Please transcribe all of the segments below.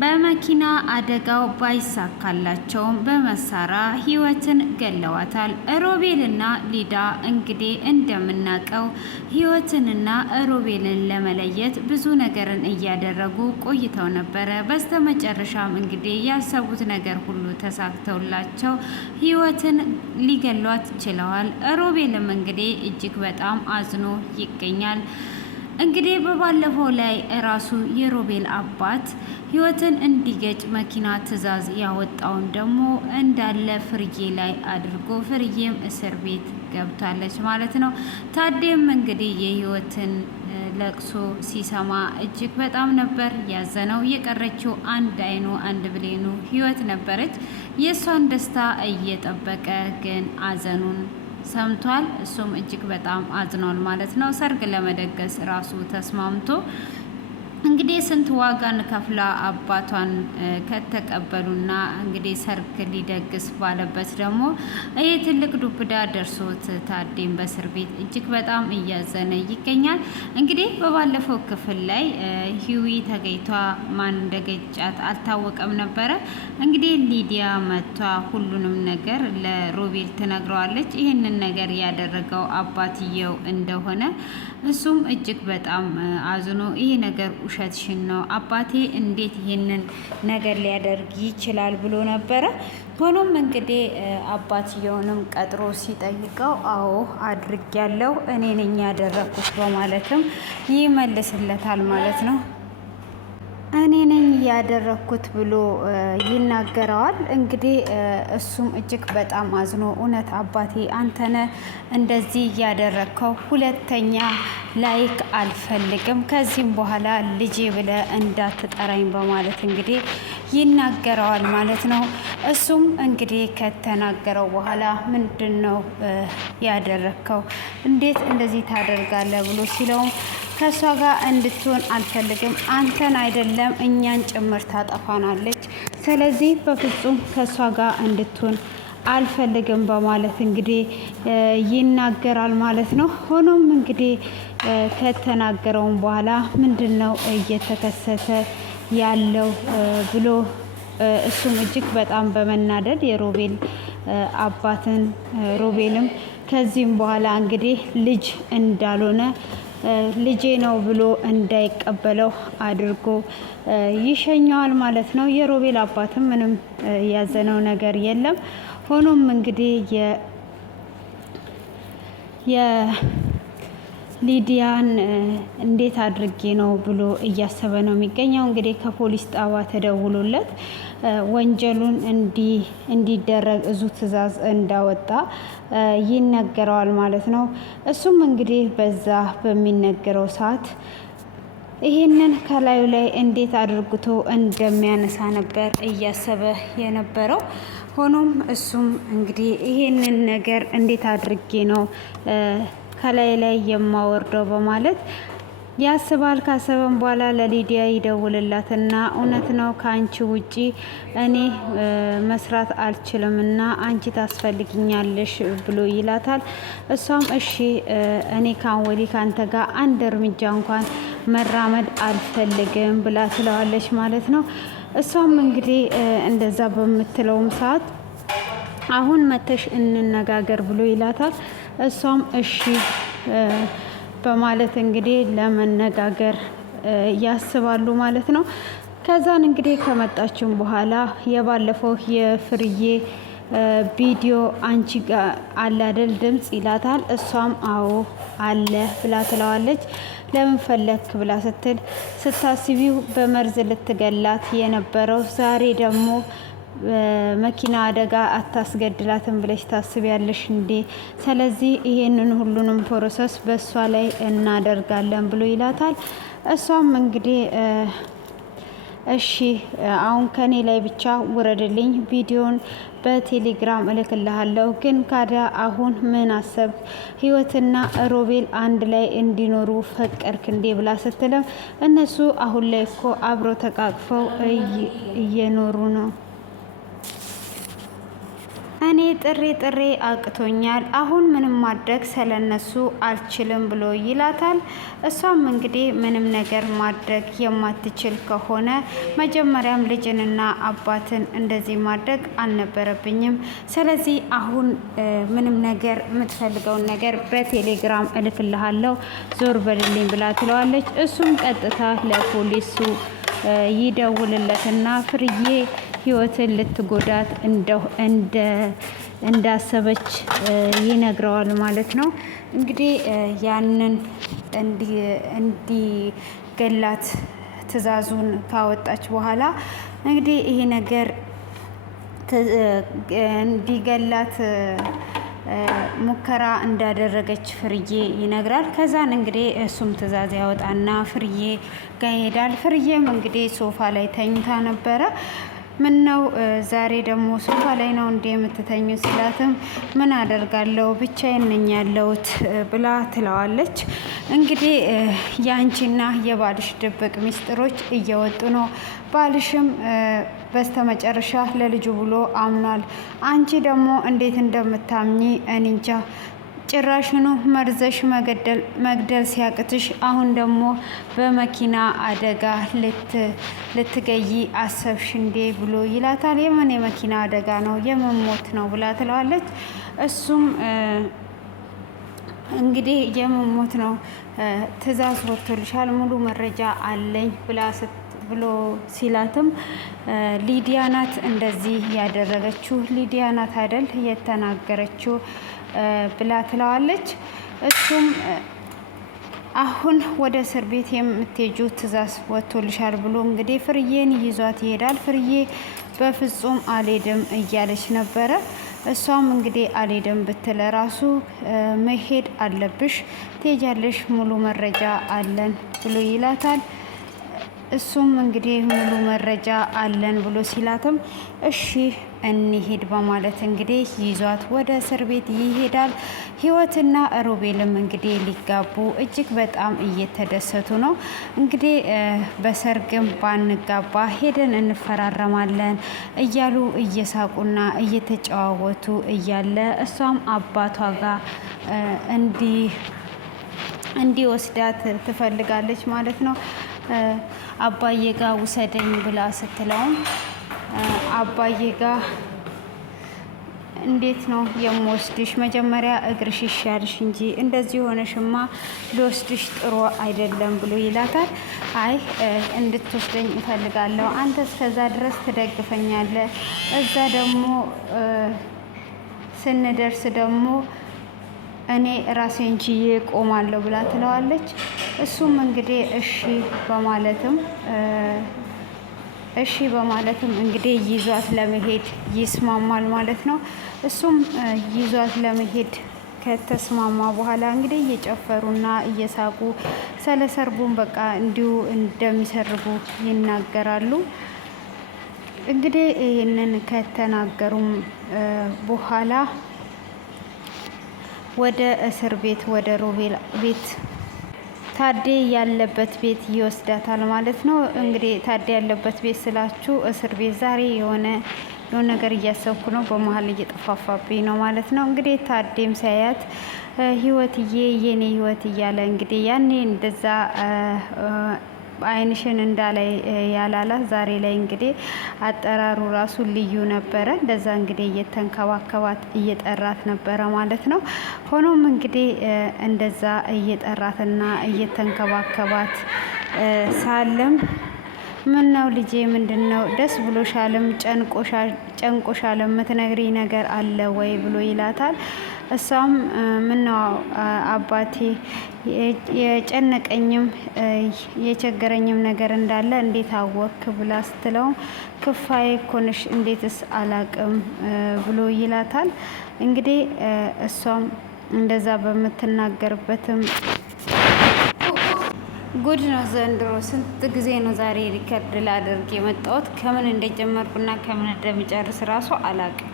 በመኪና አደጋው ባይሳካላቸውም በመሳሪያ ህይወትን ገለዋታል። ሮቤልና ሊዳ እንግዲህ እንደምናውቀው ህይወትንና ሮቤልን ለመለየት ብዙ ነገርን እያደረጉ ቆይተው ነበረ። በስተመጨረሻም እንግዲህ ያሰቡት ነገር ሁሉ ተሳክተውላቸው ህይወትን ሊገሏት ችለዋል። ሮቤልም እንግዲህ እጅግ በጣም አዝኖ ይገኛል። እንግዲህ በባለፈው ላይ ራሱ የሮቤል አባት ህይወትን እንዲገጭ መኪና ትዕዛዝ ያወጣውን ደግሞ እንዳለ ፍርዬ ላይ አድርጎ ፍርዬም እስር ቤት ገብታለች ማለት ነው። ታዴም እንግዲህ የህይወትን ለቅሶ ሲሰማ እጅግ በጣም ነበር ያዘነው። የቀረችው አንድ አይኑ አንድ ብሌኑ ህይወት ነበረች። የእሷን ደስታ እየጠበቀ ግን አዘኑን ሰምቷል። እሱም እጅግ በጣም አዝኗል ማለት ነው። ሰርግ ለመደገስ ራሱ ተስማምቶ እንግዲህ ስንት ዋጋን ከፍላ አባቷን ከተቀበሉና እንግዲህ ሰርግ ሊደግስ ባለበት ደግሞ ይህ ትልቅ ዱብዳ ደርሶት ታዴም በእስር ቤት እጅግ በጣም እያዘነ ይገኛል። እንግዲህ በባለፈው ክፍል ላይ ሂዊ ተገኝቷ ማን እንደገጫት አልታወቀም ነበረ። እንግዲህ ሊዲያ መቷ ሁሉንም ነገር ለሮቤል ትነግረዋለች። ይህንን ነገር ያደረገው አባትየው እንደሆነ እሱም እጅግ በጣም አዝኖ ይሄ ነገር ውሸትሽን ነው አባቴ እንዴት ይሄንን ነገር ሊያደርግ ይችላል ብሎ ነበረ። ሆኖም እንግዲህ አባትየውንም ቀጥሮ ሲጠይቀው አዎ አድርጊያለሁ እኔ ነኝ ያደረኩት በማለትም ይመልስለታል ማለት ነው። እኔ ነኝ ያደረኩት ብሎ ይናገረዋል። እንግዲህ እሱም እጅግ በጣም አዝኖ እውነት አባቴ አንተነ እንደዚህ ያደረከው ሁለተኛ ላይክ አልፈልግም ከዚህም በኋላ ልጄ ብለ እንዳትጠራኝ በማለት እንግዲህ ይናገረዋል ማለት ነው። እሱም እንግዲህ ከተናገረው በኋላ ምንድን ነው ያደረከው እንዴት እንደዚህ ታደርጋለህ ብሎ ሲለውም ከእሷ ጋር እንድትሆን አልፈልግም አንተን አይደለም እኛን ጭምር ታጠፋናለች። ስለዚህ በፍጹም ከእሷ ጋር እንድትሆን አልፈልግም በማለት እንግዲህ ይናገራል ማለት ነው። ሆኖም እንግዲህ ከተናገረውም በኋላ ምንድን ነው እየተከሰተ ያለው ብሎ እሱም እጅግ በጣም በመናደድ የሮቤል አባትን ሮቤልም ከዚህም በኋላ እንግዲህ ልጅ እንዳልሆነ ልጄ ነው ብሎ እንዳይቀበለው አድርጎ ይሸኘዋል ማለት ነው። የሮቤል አባትም ምንም ያዘነው ነገር የለም። ሆኖም እንግዲህ ሊዲያን እንዴት አድርጌ ነው ብሎ እያሰበ ነው የሚገኘው። እንግዲህ ከፖሊስ ጣባ ተደውሎለት ወንጀሉን እንዲደረግ እዙ ትዕዛዝ እንዳወጣ ይነገረዋል ማለት ነው። እሱም እንግዲህ በዛ በሚነገረው ሰዓት ይህንን ከላዩ ላይ እንዴት አድርግቶ እንደሚያነሳ ነበር እያሰበ የነበረው። ሆኖም እሱም እንግዲህ ይህንን ነገር እንዴት አድርጌ ነው ከላይ ላይ የማወርደው በማለት ያስባል። ካሰበም በኋላ ለሊዲያ ይደውልላትና እውነት ነው ከአንቺ ውጪ እኔ መስራት አልችልምና አንቺ ታስፈልግኛለሽ ብሎ ይላታል። እሷም እሺ እኔ ካን ወዲህ ካንተ ጋር አንድ እርምጃ እንኳን መራመድ አልፈልግም ብላ ትለዋለች ማለት ነው። እሷም እንግዲህ እንደዛ በምትለውም ሰዓት አሁን መተሽ እንነጋገር ብሎ ይላታል። እሷም እሺ በማለት እንግዲህ ለመነጋገር ያስባሉ ማለት ነው። ከዛን እንግዲህ ከመጣችም በኋላ የባለፈው የፍርዬ ቪዲዮ አንቺ ጋር አለ አይደል ድምጽ ይላታል። እሷም አዎ አለ ብላ ትለዋለች። ለምን ፈለክ ብላ ስትል ስታስቢው በመርዝ ልትገላት የነበረው ዛሬ ደግሞ መኪና አደጋ አታስገድላትም ብለሽ ታስቢያለሽ እንዴ? ስለዚህ ይሄንን ሁሉንም ፕሮሰስ በእሷ ላይ እናደርጋለን ብሎ ይላታል። እሷም እንግዲህ እሺ አሁን ከኔ ላይ ብቻ ውረድልኝ፣ ቪዲዮን በቴሌግራም እልክልሃለሁ። ግን ካዲያ አሁን ምን አሰብክ? ህይወትና ሮቤል አንድ ላይ እንዲኖሩ ፈቀድክ እንዴ ብላ ስትለም እነሱ አሁን ላይ እኮ አብረው ተቃቅፈው እየኖሩ ነው። እኔ ጥሬ አቅቶኛል፣ አሁን ምንም ማድረግ ስለነሱ አልችልም ብሎ ይላታል። እሷም እንግዲህ ምንም ነገር ማድረግ የማትችል ከሆነ መጀመሪያም ልጅንና አባትን እንደዚህ ማድረግ አልነበረብኝም። ስለዚህ አሁን ምንም ነገር የምትፈልገውን ነገር በቴሌግራም እልክልሃለሁ፣ ዞር በልልኝ ብላ ትለዋለች። እሱም ቀጥታ ለፖሊሱ ይደውልለትና ፍርዬ ህይወትን ልትጎዳት እንዳሰበች ይነግረዋል ማለት ነው። እንግዲህ ያንን እንዲገላት ትዕዛዙን ካወጣች በኋላ እንግዲህ ይሄ ነገር እንዲገላት ሙከራ እንዳደረገች ፍርዬ ይነግራል። ከዛን እንግዲህ እሱም ትዕዛዝ ያወጣና ፍርዬ ጋር ይሄዳል። ፍርዬም እንግዲህ ሶፋ ላይ ተኝታ ነበረ። ምን ነው ዛሬ ደግሞ ሶፋ ላይ ነው እንዴ የምትተኙ? ሲላትም ምን አደርጋለሁ ብቻዬን ነኝ ያለሁት ብላ ትለዋለች። እንግዲህ የአንቺና የባልሽ ድብቅ ሚስጥሮች እየወጡ ነው። ባልሽም በስተመጨረሻ ለልጁ ብሎ አምኗል። አንቺ ደግሞ እንዴት እንደምታምኚ እንጃ። ጭራሽኑ መርዘሽ መግደል ሲያቅትሽ አሁን ደግሞ በመኪና አደጋ ልትገይ አሰብሽ እንዴ ብሎ ይላታል። የምን የመኪና አደጋ ነው? የመሞት ነው ብላ ትለዋለች። እሱም እንግዲህ የመሞት ነው፣ ትዕዛዝ ወጥቶልሻል፣ ሙሉ መረጃ አለኝ ብሎ ሲላትም ሊዲያ ናት እንደዚህ ያደረገችው፣ ሊዲያ ናት አይደል የተናገረችው ብላ ትለዋለች። እሱም አሁን ወደ እስር ቤት የምትሄጁ ትዕዛዝ ወጥቶልሻል ብሎ እንግዲህ ፍርዬን ይዟት ይሄዳል። ፍርዬ በፍጹም አልሄድም እያለች ነበረ። እሷም እንግዲህ አልሄድም ብትል ራሱ መሄድ አለብሽ፣ ትሄጃለሽ፣ ሙሉ መረጃ አለን ብሎ ይላታል። እሱም እንግዲህ ሙሉ መረጃ አለን ብሎ ሲላትም እሺ እንሄድ በማለት እንግዲህ ይዟት ወደ እስር ቤት ይሄዳል። ህይወትና ሮቤልም እንግዲህ ሊጋቡ እጅግ በጣም እየተደሰቱ ነው። እንግዲህ በሰርግም ባንጋባ ሄደን እንፈራረማለን እያሉ እየሳቁና እየተጨዋወቱ እያለ እሷም አባቷ ጋር እንዲወስዳት ትፈልጋለች ማለት ነው። አባዬ ጋር ውሰደኝ ብላ ስትለውም አባዬ ጋር እንዴት ነው የምወስድሽ? መጀመሪሪያ እግርሽ ይሻልሽ እንጂ እንደዚህ ሆነሽማ ልወስድሽ ጥሩ አይደለም ብሎ ይላታል። አይ እንድትወስደኝ እፈልጋለሁ፣ አንተ እስከዛ ድረስ ትደግፈኛለህ፣ እዛ ደግሞ ስንደርስ ደግሞ እኔ ራሴን ችዬ ቆማለሁ ብላ ትለዋለች። እሱም እንግዲህ እሺ በማለትም እንግዲህ ይዟት ለመሄድ ይስማማል ማለት ነው። እሱም ይዟት ለመሄድ ከተስማማ በኋላ እንግዲህ እየጨፈሩና እየሳቁ ስለ ሰርጉም በቃ እንዲሁ እንደሚሰርጉ ይናገራሉ። እንግዲህ ይህንን ከተናገሩም በኋላ ወደ እስር ቤት ወደ ሮቤል ቤት ታዴ ያለበት ቤት ይወስዳታል ማለት ነው። እንግዲህ ታዴ ያለበት ቤት ስላችሁ እስር ቤት ዛሬ የሆነ ነገር እያሰብኩ ነው፣ በመሀል እየጠፋፋብኝ ነው ማለት ነው። እንግዲህ ታዴም ሳያት ህይወትዬ የኔ ህይወት እያለ እንግዲህ ያኔ እንደዛ አይንሽን እንዳላይ ያላላት ዛሬ ላይ እንግዲህ አጠራሩ ራሱ ልዩ ነበረ። እንደዛ እንግዲህ እየተንከባከባት እየጠራት ነበረ ማለት ነው። ሆኖም እንግዲህ እንደዛ እየጠራትና እየተንከባከባት ሳለም ምን ነው ልጄ፣ ምንድን ነው ደስ ብሎሻልም ጨንቆሻልም የምትነግሪ ነገር አለ ወይ ብሎ ይላታል። እሷም ምነው አባቴ የጨነቀኝም የቸገረኝም ነገር እንዳለ እንዴት አወክ ብላ ስትለውም ክፋዬ እኮ ነሽ እንዴትስ አላቅም ብሎ ይላታል። እንግዲህ እሷም እንደዛ በምትናገርበትም ጉድ ነው ዘንድሮ። ስንት ጊዜ ነው ዛሬ ሪከርድ ላደርግ የመጣሁት። ከምን እንደጀመርኩና ከምን እንደሚጨርስ ራሱ አላቅም።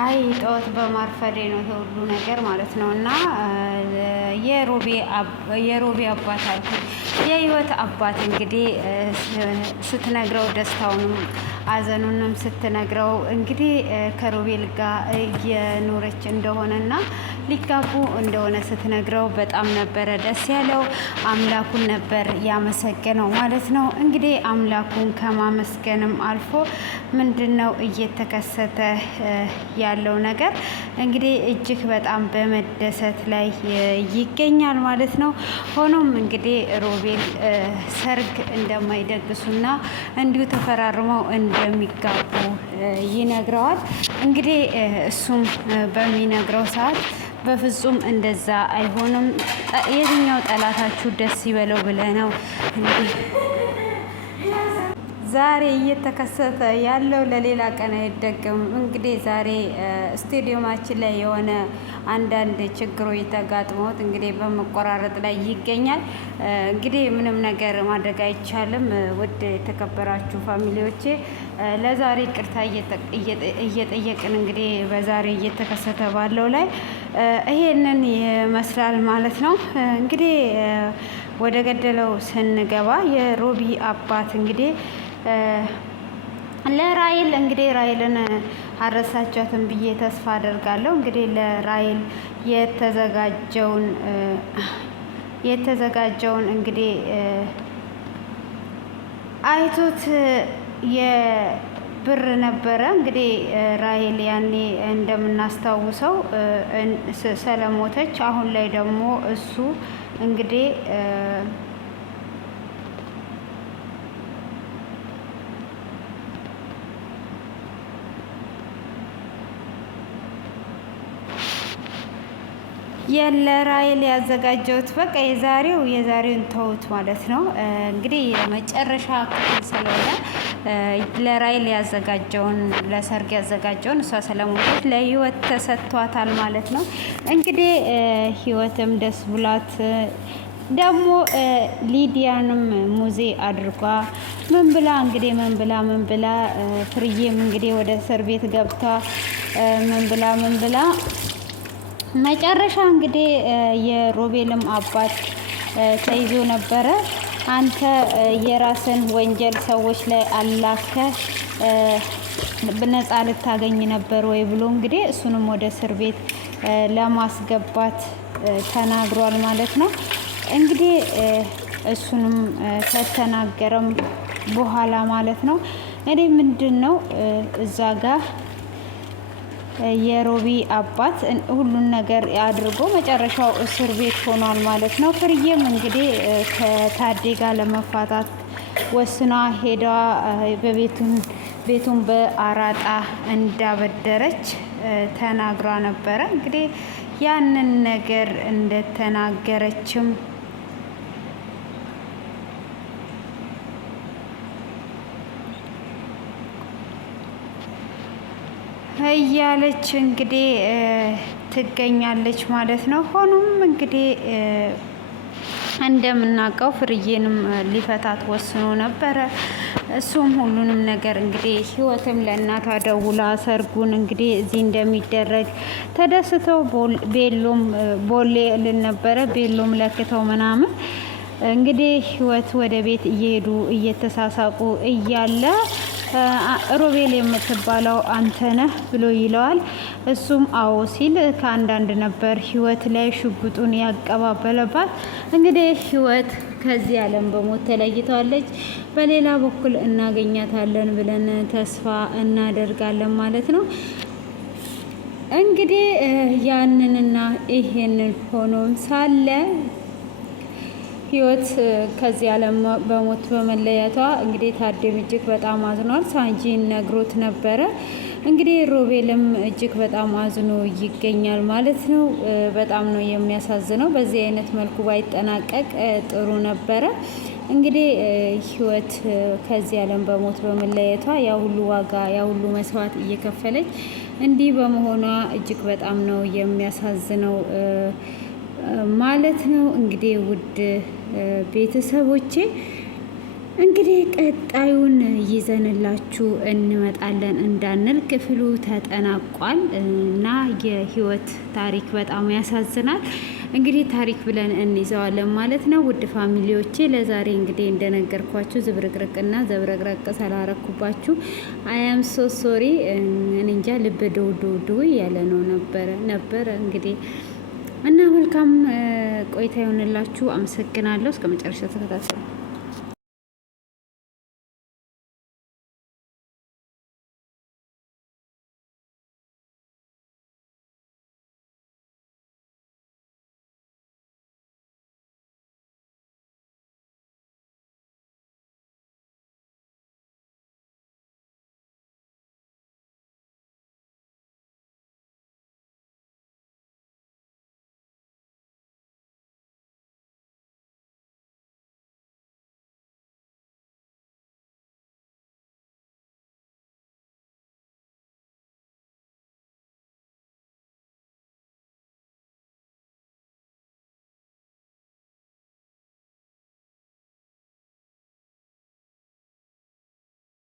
አይ ጠዋት በማርፈዴ ነው ይሄ ሁሉ ነገር ማለት ነው። እና የሮቤ አባት አልኩኝ የህይወት አባት እንግዲህ ስትነግረው ደስታውንም አዘኑንም ስትነግረው እንግዲህ ከሮቤል ጋር እየኖረች እንደሆነና ሊጋቡ እንደሆነ ስትነግረው በጣም ነበረ ደስ ያለው። አምላኩን ነበር ያመሰገነው ማለት ነው። እንግዲህ አምላኩን ከማመስገንም አልፎ ምንድነው እየተከሰተ ያለው ነገር እንግዲህ እጅግ በጣም በመደሰት ላይ ይገኛል ማለት ነው። ሆኖም እንግዲህ ሮቤል ሰርግ እንደማይደግሱና እንዲሁ ተፈራርመው እንደሚጋቡ ይነግረዋል። እንግዲህ እሱም በሚነግረው ሰዓት በፍጹም እንደዛ አይሆንም፣ የትኛው ጠላታችሁ ደስ ይበለው ብለህ ነው እንግዲህ ዛሬ እየተከሰተ ያለው ለሌላ ቀን አይደገምም። እንግዲህ ዛሬ ስቴዲየማችን ላይ የሆነ አንዳንድ ችግሮች ተጋጥመውት እንግዲህ በመቆራረጥ ላይ ይገኛል። እንግዲህ ምንም ነገር ማድረግ አይቻልም። ውድ የተከበራችሁ ፋሚሊዎቼ ለዛሬ ቅርታ እየጠየቅን እንግዲህ በዛሬ እየተከሰተ ባለው ላይ ይሄንን ይመስላል ማለት ነው። እንግዲህ ወደ ገደለው ስንገባ የሮቢ አባት እንግዲህ ለራይል እንግዲህ ራይልን አረሳቻትን ብዬ ተስፋ አደርጋለሁ። እንግዲህ ለራይል የተዘጋጀውን እንግዲህ አይቶት የብር ነበረ። እንግዲህ ራይል ያኔ እንደምናስታውሰው ስለሞተች አሁን ላይ ደግሞ እሱ እንግዲህ ለራይል ያዘጋጀሁት በቃ የዛሬውን ተውት ማለት ነው። እንግዲህ የመጨረሻ ክፍል ስለሆነ ለራይል ለሰርግ ያዘጋጀውን እሷ ስለሞተች ለህይወት ተሰጥቷታል ማለት ነው። እንግዲህ ህይወትም ደስ ብሏት ደግሞ ሊዲያንም ሙዜ አድርጓ ምን ብላ ፍርዬም እንግዲህ ወደ እስር ቤት ገብታ ምን ብላ መጨረሻ እንግዲህ የሮቤልም አባት ተይዞ ነበረ። አንተ የራስን ወንጀል ሰዎች ላይ አላከ በነፃ ልታገኝ ነበር ወይ ብሎ እንግዲህ እሱንም ወደ እስር ቤት ለማስገባት ተናግሯል ማለት ነው። እንግዲህ እሱንም ከተናገረም በኋላ ማለት ነው እንግዲህ ምንድነው እዛ ጋር የሮቢ አባት ሁሉን ነገር አድርጎ መጨረሻው እስር ቤት ሆኗል ማለት ነው። ፍርዬም እንግዲህ ከታዴ ጋር ለመፋታት ወስና ሄዳ ቤቱን በአራጣ እንዳበደረች ተናግራ ነበረ። እንግዲህ ያንን ነገር እንደተናገረችም እያለች እንግዲህ ትገኛለች ማለት ነው። ሆኖም እንግዲህ እንደምናውቀው ፍርዬንም ሊፈታት ወስኖ ነበረ። እሱም ሁሉንም ነገር እንግዲህ ህይወትም ለእናቷ ደውላ ሰርጉን እንግዲህ እዚህ እንደሚደረግ ተደስተው ቤሎም ቦሌ ልን ነበረ ቤሎም ለክተው ምናምን እንግዲህ ህይወት ወደ ቤት እየሄዱ እየተሳሳቁ እያለ ሮቤል የምትባለው አንተ ነህ ብሎ ይለዋል። እሱም አዎ ሲል ከአንዳንድ ነበር ህይወት ላይ ሽጉጡን ያቀባበለባት። እንግዲህ ህይወት ከዚህ ዓለም በሞት ተለይተዋለች። በሌላ በኩል እናገኛታለን ብለን ተስፋ እናደርጋለን ማለት ነው። እንግዲህ ያንንና ይሄንን ሆኖ ሳለ ህይወት ከዚህ ዓለም በሞት በመለያቷ እንግዲህ ታዴም እጅግ በጣም አዝኗል። ሳንጂ ነግሮት ነበረ። እንግዲህ ሮቤልም እጅግ በጣም አዝኖ ይገኛል ማለት ነው። በጣም ነው የሚያሳዝነው። በዚህ አይነት መልኩ ባይጠናቀቅ ጥሩ ነበረ። እንግዲህ ህይወት ከዚህ ዓለም በሞት በመለየቷ ያ ሁሉ ዋጋ ያ ሁሉ መስዋዕት እየከፈለች እንዲህ በመሆኗ እጅግ በጣም ነው የሚያሳዝነው ማለት ነው። እንግዲህ ውድ ቤተሰቦቼ እንግዲህ ቀጣዩን ይዘንላችሁ እንመጣለን እንዳንል ክፍሉ ተጠናቋል እና የህይወት ታሪክ በጣም ያሳዝናል። እንግዲህ ታሪክ ብለን እንይዘዋለን ማለት ነው። ውድ ፋሚሊዎቼ ለዛሬ እንግዲህ እንደነገርኳችሁ ዝብርቅርቅና ዘብረቅረቅ ስላረኩባችሁ አያም ሶ ሶሪ። እንጃ ልብ ድው ያለ ነው ነበረ እንግዲህ እና መልካም ቆይታ ይሆንላችሁ። አመሰግናለሁ። እስከ መጨረሻ ተከታተሉ።